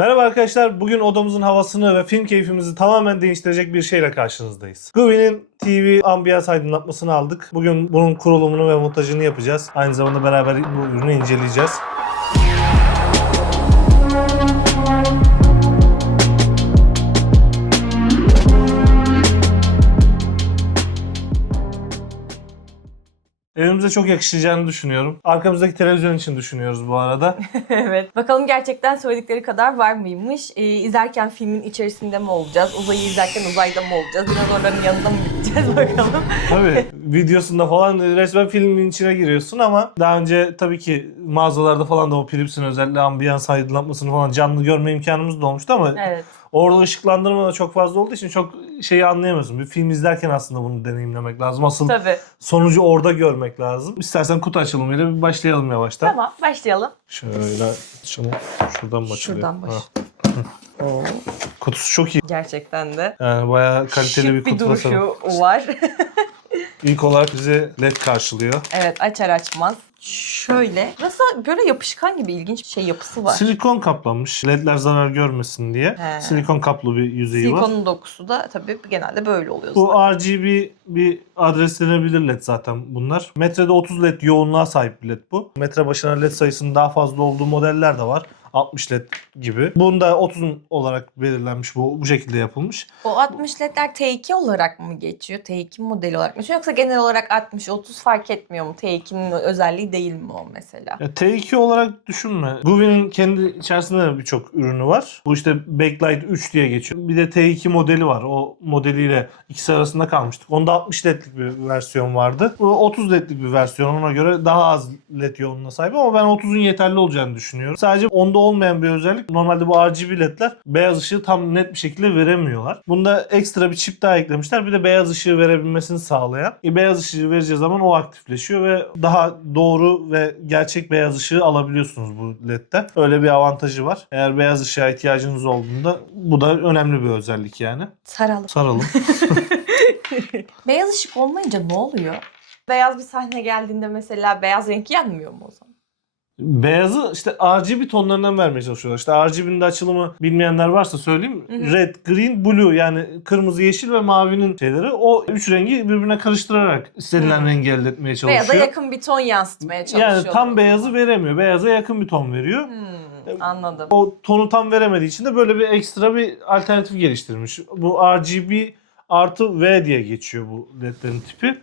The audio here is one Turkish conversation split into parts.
Merhaba arkadaşlar, bugün odamızın havasını ve film keyfimizi tamamen değiştirecek bir şeyle karşınızdayız. Guvi'nin TV ambiyans aydınlatmasını aldık. Bugün bunun kurulumunu ve montajını yapacağız. Aynı zamanda beraber bu ürünü inceleyeceğiz. Evimize çok yakışacağını düşünüyorum. Arkamızdaki televizyon için düşünüyoruz bu arada. Evet. Bakalım gerçekten söyledikleri kadar var mıymış? İzlerken filmin içerisinde mi olacağız? Uzayı izlerken uzayda mı olacağız? Dinozorların yanında mı gideceğiz bakalım. Tabii videosunda falan resmen filmin içine giriyorsun ama daha önce tabii ki mağazalarda falan da o Philips'in özellikle ambiyans aydınlatmasını falan canlı görme imkanımız da olmuştu ama Evet. orada ışıklandırma da çok fazla olduğu için çok şeyi anlayamıyorsun. Bir film izlerken aslında bunu deneyimlemek lazım. Asıl Tabii. sonucu orada görmek lazım. İstersen kutu açılımıyla bir başlayalım yavaştan. Tamam, başlayalım. Şöyle açalım. Şuradan mı açılıyor? Şuradan baş. Ha. Kutusu çok iyi. Gerçekten de. Yani bayağı kaliteli Şık bir bir kutu tasarım. duruşu var. İlk olarak bizi LED karşılıyor. Evet, açar açmaz. Şöyle. Burası böyle yapışkan gibi ilginç bir şey yapısı var. Silikon kaplanmış. LED'ler zarar görmesin diye. He. Silikon kaplı bir yüzeyi var. Silikonun dokusu da tabii genelde böyle oluyor Bu zaten. RGB bir adreslenebilir LED zaten bunlar. Metrede 30 LED yoğunluğa sahip bir LED bu. Metre başına LED sayısının daha fazla olduğu modeller de var. 60 LED gibi. Bunda 30 olarak belirlenmiş, bu şekilde yapılmış. O 60 ledler T2 olarak mı geçiyor? T2 modeli olarak mı geçiyor? Yoksa genel olarak 60-30 fark etmiyor mu? T2'nin özelliği değil mi o mesela? Ya, T2 olarak düşünme. Guvi'nin kendi içerisinde de birçok ürünü var. Bu işte Backlight 3 diye geçiyor. Bir de T2 modeli var. O modeliyle ikisi arasında kalmıştık. Onda 60 LED'lik bir versiyon vardı. Bu 30 LED'lik bir versiyon. Ona göre daha az LED yoğunluğuna sahip ama ben 30'un yeterli olacağını düşünüyorum. Sadece onda olmayan bir özellik. Normalde bu RGB LED'ler beyaz ışığı tam net bir şekilde veremiyorlar. Bunda ekstra bir çip daha eklemişler. Bir de beyaz ışığı verebilmesini sağlayan. Beyaz ışığı vereceği zaman o aktifleşiyor ve daha doğru ve gerçek beyaz ışığı alabiliyorsunuz bu LED'den. Öyle bir avantajı var. Eğer beyaz ışığa ihtiyacınız olduğunda bu da önemli bir özellik yani. Saralım. Saralım. Beyaz ışık olmayınca ne oluyor? Beyaz bir sahne geldiğinde mesela beyaz renk yanmıyor mu o zaman? Beyazı işte RGB tonlarından vermeye çalışıyorlar. İşte RGB'nin de açılımı bilmeyenler varsa söyleyeyim. Hı. Red, green, blue yani kırmızı, yeşil ve mavinin şeyleri. O üç rengi birbirine karıştırarak istenilen rengi elde etmeye çalışıyor. Beyaza yakın bir ton yansıtmaya çalışıyor. Yani tam beyazı veremiyor. Beyaza yakın bir ton veriyor. Anladım. O tonu tam veremediği için de böyle bir ekstra bir alternatif geliştirmiş. Bu RGB artı V diye geçiyor bu ledlerin tipi.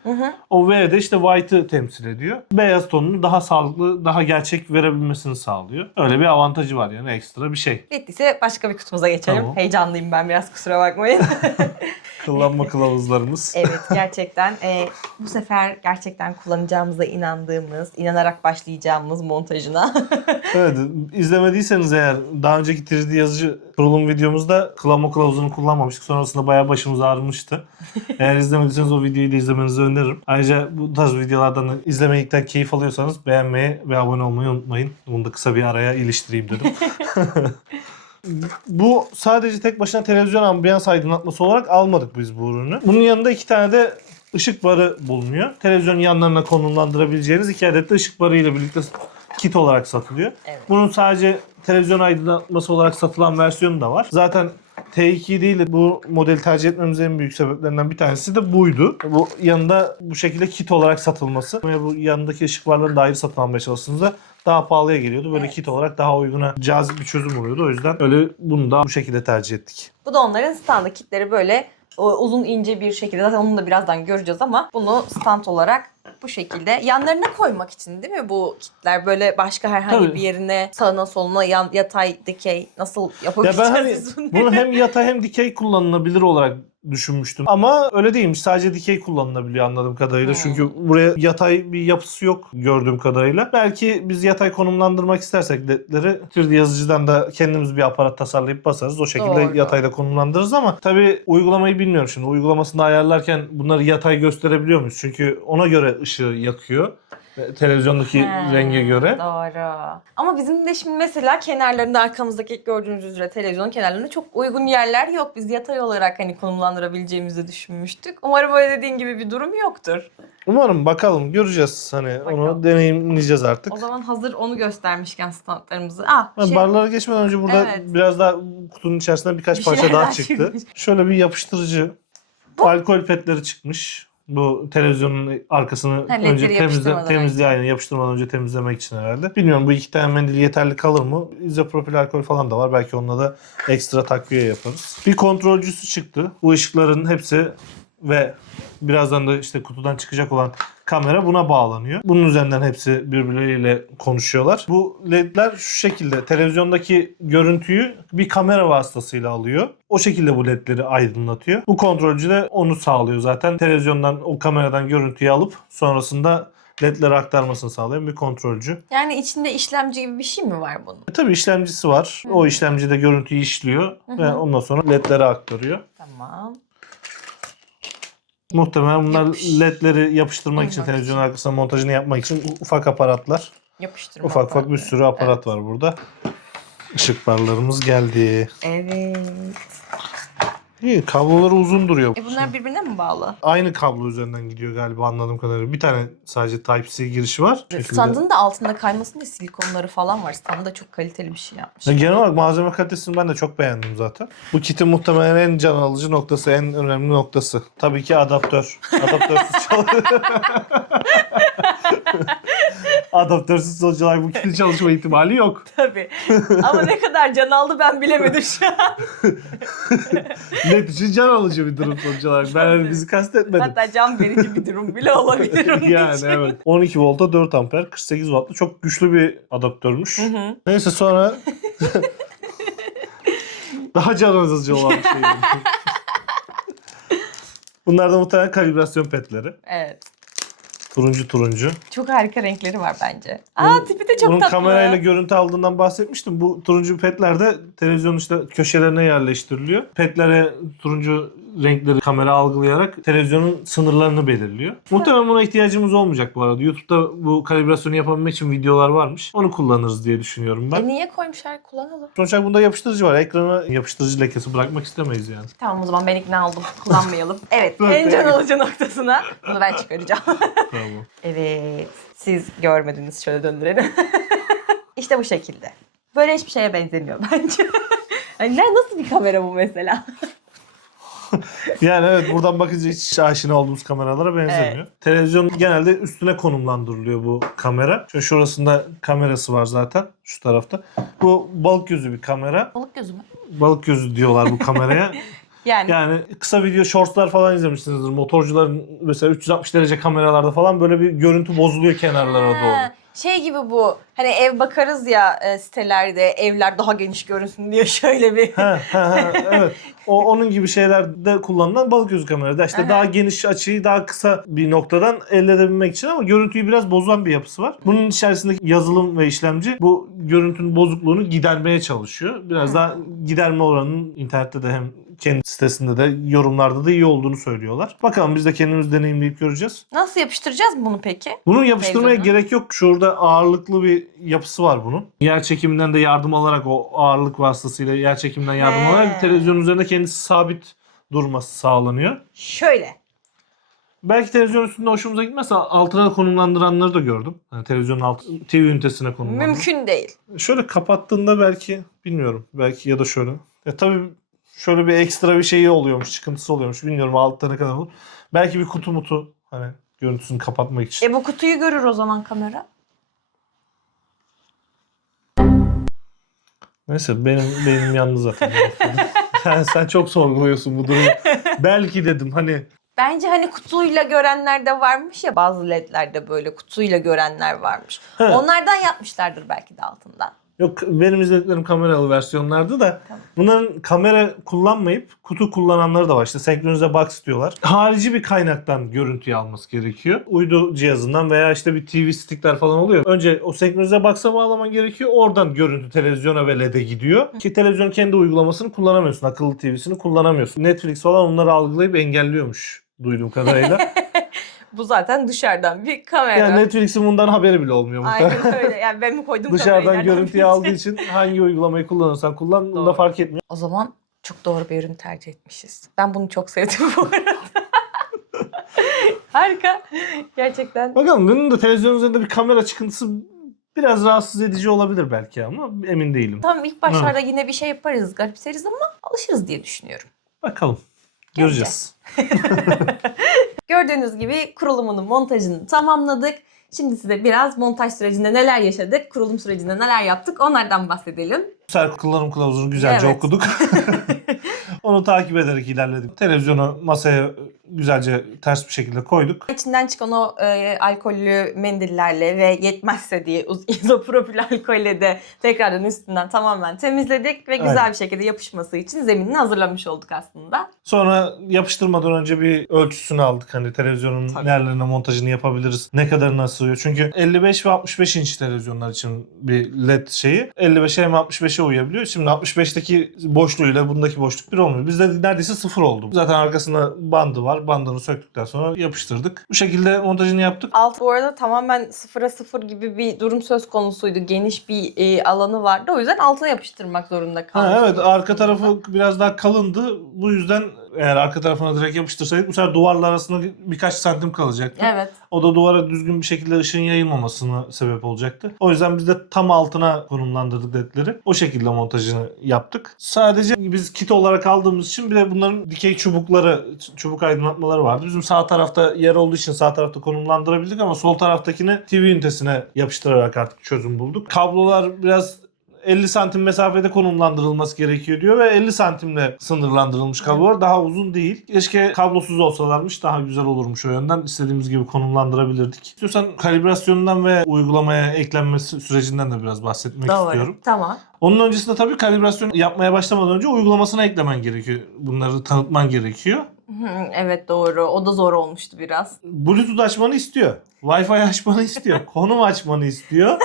O V de işte white'ı temsil ediyor. Beyaz tonunu daha sağlıklı, daha gerçek verebilmesini sağlıyor. Öyle bir avantajı var yani, ekstra bir şey. Bittiyse başka bir kutumuza geçelim. Tamam. Heyecanlıyım ben biraz, kusura bakmayın. Kullanma kılavuzlarımız. Evet, gerçekten bu sefer gerçekten kullanacağımıza inanarak başlayacağımız montajına. Evet, izlemediyseniz eğer daha önceki 3D yazıcı kurulum videomuzda kullanma kılavuzunu kullanmamıştık. Sonrasında bayağı başımız ağrımıştı. Eğer izlemediyseniz o videoyu da izlemenizi öneririm. Ayrıca bu tarz videolardan izlemekten keyif alıyorsanız beğenmeyi ve abone olmayı unutmayın. Bunu da kısa bir araya iliştireyim dedim. Bu sadece tek başına televizyon ambiyans aydınlatması olarak almadık biz bu ürünü. Bunun yanında 2 tane de ışık barı bulunuyor. Televizyonun yanlarına konumlandırabileceğiniz 2 adet de ışık barı ile birlikte kit olarak satılıyor. Evet. Bunun sadece televizyon aydınlatması olarak satılan versiyonu da var. Zaten T2 değil de bu modeli tercih etmemizin en büyük sebeplerinden bir tanesi de buydu. Bu yanında bu şekilde kit olarak satılması ve bu yanındaki ışık barlarını da ayrı satın almaya çalıştığınızda daha pahalıya geliyordu. Böyle Evet. kit olarak daha uyguna, cazip bir çözüm oluyordu. O yüzden öyle bunu da bu şekilde tercih ettik. Bu da onların standı kitleri, böyle uzun ince bir şekilde. Zaten onu da birazdan göreceğiz ama bunu stand olarak bu şekilde yanlarına koymak için değil mi bu kitler? Böyle başka herhangi Tabii. bir yerine, sağına soluna, yatay, dikey nasıl Ya ben yapabileceğiz hani biz bunu? bunu hem yatay hem dikey kullanılabilir olarak düşünmüştüm. Ama öyle değilmiş. Sadece dikey kullanılabiliyor anladığım kadarıyla. Çünkü buraya yatay bir yapısı yok gördüğüm kadarıyla. Belki biz yatay konumlandırmak istersek ledleri 3D yazıcıdan da kendimiz bir aparat tasarlayıp basarız. O şekilde Doğru. yatayda konumlandırırız ama tabii uygulamayı bilmiyorum şimdi. Uygulamasını ayarlarken bunları yatay gösterebiliyor muyuz? Çünkü ona göre ışığı yakıyor. Televizyondaki He, renge göre. Doğru. Ama bizim de şimdi mesela kenarlarında arkamızdaki gördüğünüz üzere televizyonun kenarlarında çok uygun yerler yok. Biz yatay olarak hani konumlandırabileceğimizi düşünmüştük. Umarım öyle dediğin gibi bir durum yoktur. Umarım, bakalım, göreceğiz. Hani onu Bakalım. deneyimleyeceğiz artık. O zaman hazır onu göstermişken standlarımızı. Barlara geçmeden önce burada Evet. biraz daha kutunun içerisinden birkaç Bir parça şeyler daha daha çıktı. çıkmış. Şöyle bir yapıştırıcı. Alkol petleri çıkmış. Bu televizyonun arkasını ledleri önce yapıştırmadan temizliğe önce. aynen yapıştırmadan önce temizlemek için herhalde. Bilmiyorum bu 2 tane mendil yeterli kalır mı? İzopropil alkol falan da var. Belki onunla da ekstra takviye yaparız. Bir kontrolcüsü çıktı. Bu ışıkların hepsi ve birazdan da işte kutudan çıkacak olan kamera buna bağlanıyor. Bunun üzerinden hepsi birbirleriyle konuşuyorlar. Bu ledler şu şekilde televizyondaki görüntüyü bir kamera vasıtasıyla alıyor. O şekilde bu ledleri aydınlatıyor. Bu kontrolcü de onu sağlıyor zaten. Televizyondan o kameradan görüntüyü alıp sonrasında ledleri aktarmasını sağlayan bir kontrolcü. Yani içinde işlemci gibi bir şey mi var bunun? Tabii işlemcisi var. Hı. O işlemci de görüntüyü işliyor Hı hı. ve ondan sonra ledleri aktarıyor. Tamam. Muhtemelen bunlar Yapış. ledleri yapıştırmak için, Koymak televizyon için. arkasına montajını yapmak için ufak aparatlar. Yapıştırma Ufak ufak bir aparatları. sürü aparat Evet. var burada. Işık barlarımız geldi. Evet. İyi, kabloları uzun duruyor. Bunlar birbirine mi bağlı? Aynı kablo üzerinden gidiyor galiba anladığım kadarıyla. Bir tane sadece Type-C girişi var. Bu şekilde. Standın da altında kaymasın diye silikonları falan var. Stand da çok kaliteli bir şey yapmış. Ya genel olarak malzeme kalitesini ben de çok beğendim zaten. Bu kitin muhtemelen en can alıcı noktası, en önemli noktası. Tabii ki adaptör. Adaptörsüz çalışıyor. Adaptörsüz olarak bu kitin çalışma ihtimali yok. Tabii. Ama ne kadar can aldı ben bilemedim şu an. Net için can alıcı bir durum sonuç olarak. Ben öyle bizi kastetmedim. Hatta can verici bir durum bile olabilir onun Yani için. evet. 12 volta 4 amper 48 wattlı çok güçlü bir adaptörmüş. Hı hı. Neyse sonra daha can alıcı olan bir şey. Bunlar da muhtemelen kalibrasyon petleri. Evet. Turuncu. Çok harika renkleri var bence. Bunun- Tipi de çok Bunun tatlı. kamerayla görüntü aldığından bahsetmiştim. Bu turuncu petler de televizyonun işte köşelerine yerleştiriliyor. Petlere turuncu renkleri kamera algılayarak televizyonun sınırlarını belirliyor. Muhtemelen buna ihtiyacımız olmayacak bu arada. YouTube'da bu kalibrasyonu yapabilmek için videolar varmış. Onu kullanırız diye düşünüyorum ben. Niye koymuşlar? Kullanalım. Sonuç olarak bunda yapıştırıcı var. Ekrana yapıştırıcı lekesi bırakmak istemeyiz yani. Tamam o zaman ben ikna oldum. Kullanmayalım. Evet. Evet, En can evet. alıcı noktasına bunu ben çıkaracağım. Tamam. Evet. Siz görmediniz. Şöyle döndürelim. İşte bu şekilde. Böyle hiçbir şeye benzemiyor bence. Hani nasıl bir kamera bu mesela? Yani evet buradan bakınca hiç aşina olduğumuz kameralara benzemiyor. Televizyon genelde üstüne konumlandırılıyor bu kamera. Şöyle şurasında kamerası var zaten şu tarafta. Bu balık gözü bir kamera. Balık gözü mü? Balık gözü diyorlar bu kameraya. Yani kısa video shortslar falan izlemişsinizdir. Motorcuların mesela 360 derece kameralarda falan böyle bir görüntü bozuluyor kenarlara doğru. Şey gibi bu. Hani ev bakarız ya sitelerde evler daha geniş görünsün diye şöyle bir. Evet. Onun gibi şeylerde kullanılan balık gözü kamerada. İşte Aha. daha geniş açıyı daha kısa bir noktadan elde edebilmek için ama görüntüyü biraz bozan bir yapısı var. Bunun içerisindeki yazılım ve işlemci bu görüntünün bozukluğunu gidermeye çalışıyor. Biraz daha giderme oranının internette de hem kendi sitesinde de yorumlarda da iyi olduğunu söylüyorlar. Bakalım biz de kendimiz deneyimleyip göreceğiz. Nasıl yapıştıracağız bunu peki? Bunu yapıştırmaya Televizyona. gerek yok. Şurada ağırlıklı bir yapısı var bunun. Yer çekiminden de yardım alarak o ağırlık vasıtasıyla yer çekiminden yardım He. alarak televizyonun üzerinde kendisi sabit durması sağlanıyor. Şöyle. Belki televizyon üstünde hoşumuza gitmezse altına konumlandıranları da gördüm. Yani televizyonun alt TV ünitesine konumlandı. Mümkün değil. Şöyle kapattığında belki bilmiyorum. Belki ya da şöyle. Tabii şöyle bir ekstra bir şeyi oluyormuş, çıkıntısı oluyormuş. Bilmiyorum altta ne kadar olur. Belki bir kutu mutu hani görüntüsünü kapatmak için. Bu kutuyu görür o zaman kamera. Neyse benim yandı zaten. sen çok sorguluyorsun bu durumu. Belki dedim hani. Bence hani kutuyla görenler de varmış ya bazı ledlerde böyle kutuyla görenler varmış. He. Onlardan yapmışlardır belki de altından. Yok benim izlediklerim kameralı versiyonlardı da Tamam. bunların kamera kullanmayıp kutu kullananları da var. İşte senkronize box diyorlar. Harici bir kaynaktan görüntüyü alması gerekiyor. Uydu cihazından veya işte bir TV stickler falan oluyor. Önce o senkronize box'a bağlaman gerekiyor. Oradan görüntü televizyona ve LED'e gidiyor. Ki televizyon kendi uygulamasını kullanamıyorsun. Akıllı TV'sini kullanamıyorsun. Netflix falan onları algılayıp engelliyormuş duyduğum kadarıyla. Bu zaten dışarıdan bir kamera. Yani Netflix'in bundan haberi bile olmuyor muhtemelen. Aynen öyle. Yani ben mi koydum Dışarıdan kamerayı, nereden görüntüyü bilecek? aldığı için hangi uygulamayı kullanırsan kullan bunu da Doğru. fark etmiyor. O zaman çok doğru bir ürün tercih etmişiz. Ben bunu çok sevdim bu arada. Harika. Gerçekten. Bakalım bunun da televizyon üzerinde bir kamera çıkıntısı biraz rahatsız edici olabilir belki ama emin değilim. Tamam, ilk başlarda yine bir şey yaparız, garipseriz ama alışırız diye düşünüyorum. Bakalım. Göreceğiz. Gördüğünüz gibi kurulumunu, montajını tamamladık. Şimdi size biraz montaj sürecinde neler yaşadık, kurulum sürecinde neler yaptık onlardan bahsedelim. Bu sefer kullanım kılavuzunu güzelce Evet. okuduk. Onu takip ederek ilerledik. Televizyonu masaya güzelce ters bir şekilde koyduk. İçinden çıkan o alkollü mendillerle ve yetmezse diye izopropil alkolle de tekrardan üstünden tamamen temizledik ve güzel Aynen. bir şekilde yapışması için zeminini hazırlamış olduk aslında. Sonra yapıştırmadan önce bir ölçüsünü aldık. Hani televizyonun Tabii. nerelerine montajını yapabiliriz. Ne kadarına sığıyor. Çünkü 55 ve 65 inç televizyonlar için bir LED şeyi. 55'e hem 65'e uyabiliyor. Şimdi 65'teki boşluğuyla bundaki boşluk bir olmuyor. Bizde neredeyse sıfır oldu. Zaten arkasında bandı var. Bandını söktükten sonra yapıştırdık. Bu şekilde montajını yaptık. Alt bu arada tamamen sıfıra sıfır gibi bir durum söz konusuydu. Geniş bir alanı vardı. O yüzden altına yapıştırmak zorunda kaldık. Ha, evet, arka tarafı biraz daha kalındı. Bu yüzden eğer arka tarafına direkt yapıştırsaydık bu sefer duvarlar arasında birkaç santim kalacaktı. Evet. O da duvara düzgün bir şekilde ışığın yayılmamasına sebep olacaktı. O yüzden biz de tam altına konumlandırdık ledleri. O şekilde montajını yaptık. Sadece biz kit olarak aldığımız için bir de bunların dikey çubukları, çubuk aydınlatmaları vardı. Bizim sağ tarafta yer olduğu için sağ tarafta konumlandırabildik ama sol taraftakini TV ünitesine yapıştırarak artık çözüm bulduk. Kablolar biraz 50 santim mesafede konumlandırılması gerekiyor diyor ve 50 santimle sınırlandırılmış kablolar, daha uzun değil. Keşke kablosuz olsalarmış, daha güzel olurmuş o yönden. İstediğimiz gibi konumlandırabilirdik. İstiyorsan kalibrasyonundan ve uygulamaya eklenmesi sürecinden de biraz bahsetmek istiyorum. Tamam. Onun öncesinde tabii kalibrasyon yapmaya başlamadan önce uygulamasına eklemen gerekiyor. Bunları tanıtman gerekiyor. Evet, doğru. O da zor olmuştu biraz. Bluetooth açmanı istiyor. Wi-Fi açmanı istiyor. Konum açmanı istiyor.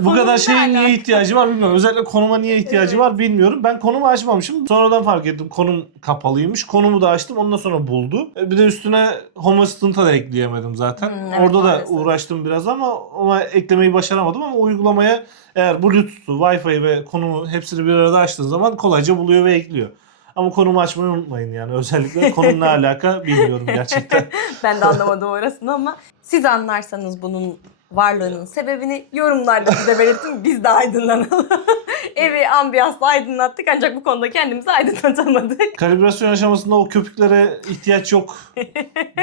Bu kadar şeye niye ihtiyacı var bilmiyorum. Özellikle konuma niye ihtiyacı var bilmiyorum. Ben konumu açmamışım. Sonradan fark ettim konum kapalıymış. Konumu da açtım. Ondan sonra buldu. Bir de üstüne Home Assistant'a da ekleyemedim zaten. Evet, Orada maalesef. da uğraştım biraz ama ona eklemeyi başaramadım ama uygulamaya eğer Bluetooth'u, Wi-Fi ve konumu hepsini bir arada açtığın zaman kolayca buluyor ve ekliyor. Ama konumu açmayı unutmayın yani. Özellikle konumla alaka bilmiyorum gerçekten. Ben de anlamadım orasını ama siz anlarsanız bunun varlığının sebebini yorumlarda bize belirtin. Biz de aydınlanalım. Evi ambiyansla aydınlattık ancak bu konuda kendimizi aydınlatamadık. Kalibrasyon aşamasında o köpüklere ihtiyaç yok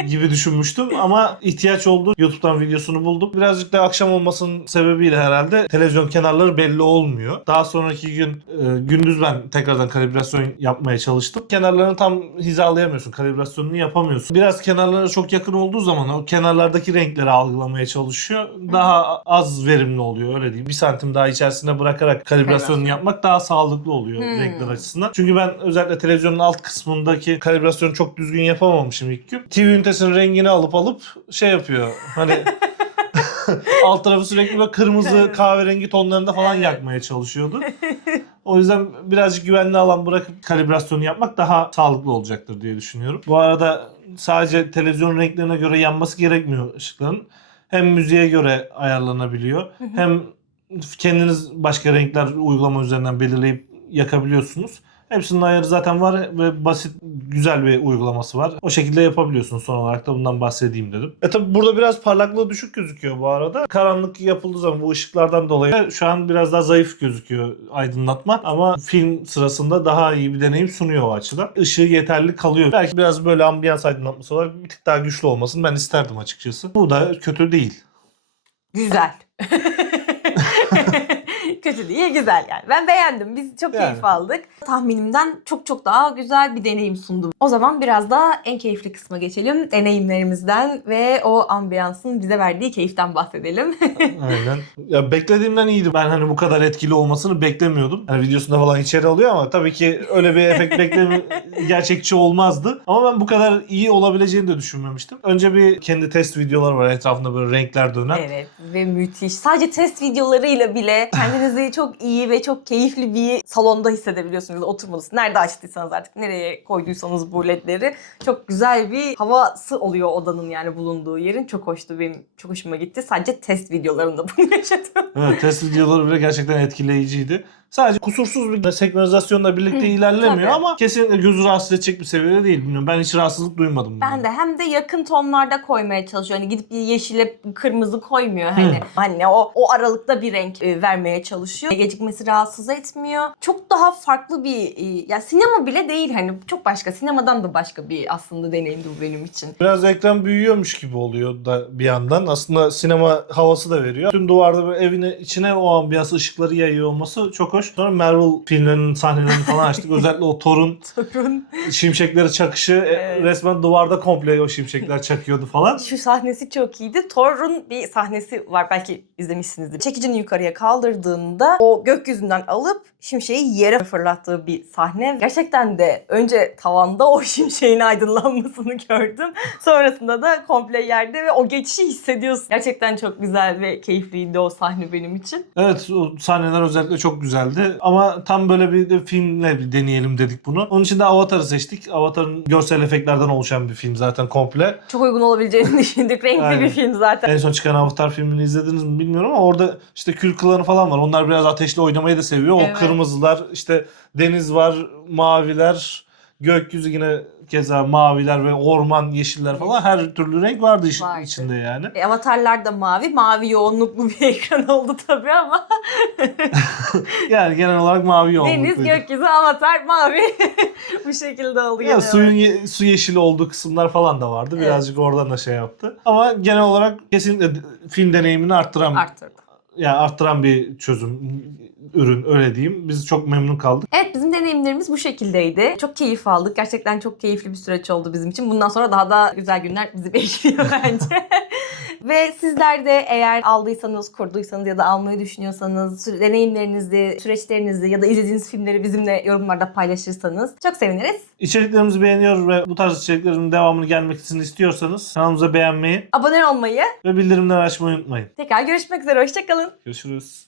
gibi düşünmüştüm ama ihtiyaç oldu. YouTube'dan videosunu buldum. Birazcık da akşam olmasının sebebiyle herhalde televizyon kenarları belli olmuyor. Daha sonraki gün gündüz ben tekrardan kalibrasyon yapmaya çalıştım. Kenarlarını tam hizalayamıyorsun. Kalibrasyonunu yapamıyorsun. Biraz kenarlara çok yakın olduğu zaman o kenarlardaki renkleri algılamaya çalışıyor. Daha az verimli oluyor, öyle diyeyim. 1 santim daha içerisine bırakarak kalibrasyonunu yapmak daha sağlıklı oluyor renkler açısından. Çünkü ben özellikle televizyonun alt kısmındaki kalibrasyonu çok düzgün yapamamışım ilk gün. TV ünitesinin rengini alıp şey yapıyor. Hani alt tarafı sürekli böyle kırmızı, kahverengi tonlarında falan yakmaya çalışıyordu. O yüzden birazcık güvenli alan bırakıp kalibrasyonu yapmak daha sağlıklı olacaktır diye düşünüyorum. Bu arada sadece televizyon renklerine göre yanması gerekmiyor ışıkların. Hem müziğe göre ayarlanabiliyor. Hem kendiniz başka renkler uygulama üzerinden belirleyip yakabiliyorsunuz. Hepsinin ayarı zaten var ve basit, güzel bir uygulaması var. O şekilde yapabiliyorsunuz. Son olarak da bundan bahsedeyim dedim. Tabi burada biraz parlaklığı düşük gözüküyor bu arada. Karanlık yapıldığı zaman bu ışıklardan dolayı şu an biraz daha zayıf gözüküyor aydınlatma. Ama film sırasında daha iyi bir deneyim sunuyor o açıdan. Işığı yeterli kalıyor. Belki biraz böyle ambiyans aydınlatması olarak bir tık daha güçlü olmasını ben isterdim açıkçası. Bu da kötü değil. Güzel. Kötü değil, güzel yani. Ben beğendim. Biz çok keyif aldık. Tahminimden çok daha güzel bir deneyim sundum. O zaman biraz daha en keyifli kısma geçelim. Deneyimlerimizden ve o ambiyansın bize verdiği keyiften bahsedelim. Aynen. Ya beklediğimden iyiydi. Ben hani bu kadar etkili olmasını beklemiyordum. Hani videosunda falan içeri alıyor ama tabii ki öyle bir efekt gerçekçi olmazdı. Ama ben bu kadar iyi olabileceğini de düşünmemiştim. Önce bir kendi test videoları var etrafında böyle renkler dönen. Evet ve müthiş. Sadece test videolarıyla bile kendinizi Kendinizi çok iyi ve çok keyifli bir salonda hissedebiliyorsunuz. Oturmalısınız. Nerede açtıysanız artık, nereye koyduysanız bu ledleri. Çok güzel bir havası oluyor odanın, yani bulunduğu yerin. Çok hoştu, benim çok hoşuma gitti. Sadece test videolarında bunu yaşadım. Evet, test videoları bile gerçekten etkileyiciydi. Sadece kusursuz bir senkronizasyonla birlikte ilerlemiyor tabii. ama kesinlikle gözü rahatsız edecek bir seviyede değil. Bilmiyorum, ben hiç rahatsızlık duymadım. Ben de hem de yakın tonlarda koymaya çalışıyor. Hani gidip bir yeşile kırmızı koymuyor. Hani o aralıkta bir renk vermeye çalışıyor. Gecikmesi rahatsız etmiyor. Çok daha farklı bir ya sinema bile değil, hani çok başka, sinemadan da başka bir aslında deneyimdi bu benim için. Biraz ekran büyüyormuş gibi oluyor da bir yandan. Aslında sinema havası da veriyor. Tüm duvarda böyle evin içine o ambiyans ışıkları yayıyor olması çok hoş. Sonra Marvel filmlerinin sahnelerini falan açtık. Özellikle o Thor'un şimşekleri çakışı resmen duvarda komple o şimşekler çakıyordu falan. Şu sahnesi çok iyiydi. Thor'un bir sahnesi var, belki izlemişsinizdir. Çekicini yukarıya kaldırdığında o gökyüzünden alıp şimşeği yere fırlattığı bir sahne. Gerçekten de önce tavanda o şimşeğin aydınlanmasını gördüm. Sonrasında da komple yerde ve o geçişi hissediyorsun. Gerçekten çok güzel ve keyifliydi o sahne benim için. Evet, o sahneler özellikle çok güzeldi. Ama tam böyle bir de filmle bir deneyelim dedik bunu. Onun için de Avatar'ı seçtik. Avatar'ın görsel efektlerden oluşan bir film zaten komple. Çok uygun olabileceğini düşündük. Renkli Aynen. bir film zaten. En son çıkan Avatar filmini izlediniz mi bilmiyorum ama orada işte kül kılanı falan var. Onlar biraz ateşli oynamayı da seviyor. Evet. O kırmızılar, işte deniz var, maviler, gökyüzü yine keza maviler ve orman, yeşiller falan, her türlü renk vardı Vardı. içinde yani. Avatarlar da mavi. Mavi yoğunluklu bir ekran oldu tabii ama. Yani genel olarak mavi yoğunlukluydu. Deniz, gökyüzü, avatar, mavi. Bu şekilde oldu Ya genel su yeşili olduğu kısımlar falan da vardı. Evet. Birazcık oradan da şey yaptı. Ama genel olarak kesinlikle film deneyimini arttırdı. arttıran bir çözüm, ürün, öyle diyeyim. Biz çok memnun kaldık. Evet, bizim deneyimlerimiz bu şekildeydi. Çok keyif aldık. Gerçekten çok keyifli bir süreç oldu bizim için. Bundan sonra daha da güzel günler bizi bekliyor bence. Ve sizler de eğer aldıysanız, kurduysanız ya da almayı düşünüyorsanız deneyimlerinizi, süreçlerinizi ya da izlediğiniz filmleri bizimle yorumlarda paylaşırsanız çok seviniriz. İçeriklerimizi beğeniyor ve bu tarz içeriklerin devamını gelmesini istiyorsanız kanalımıza beğenmeyi Abone olmayı, ve bildirimleri açmayı unutmayın. tekrar görüşmek üzere. Hoşçakalın. Görüşürüz.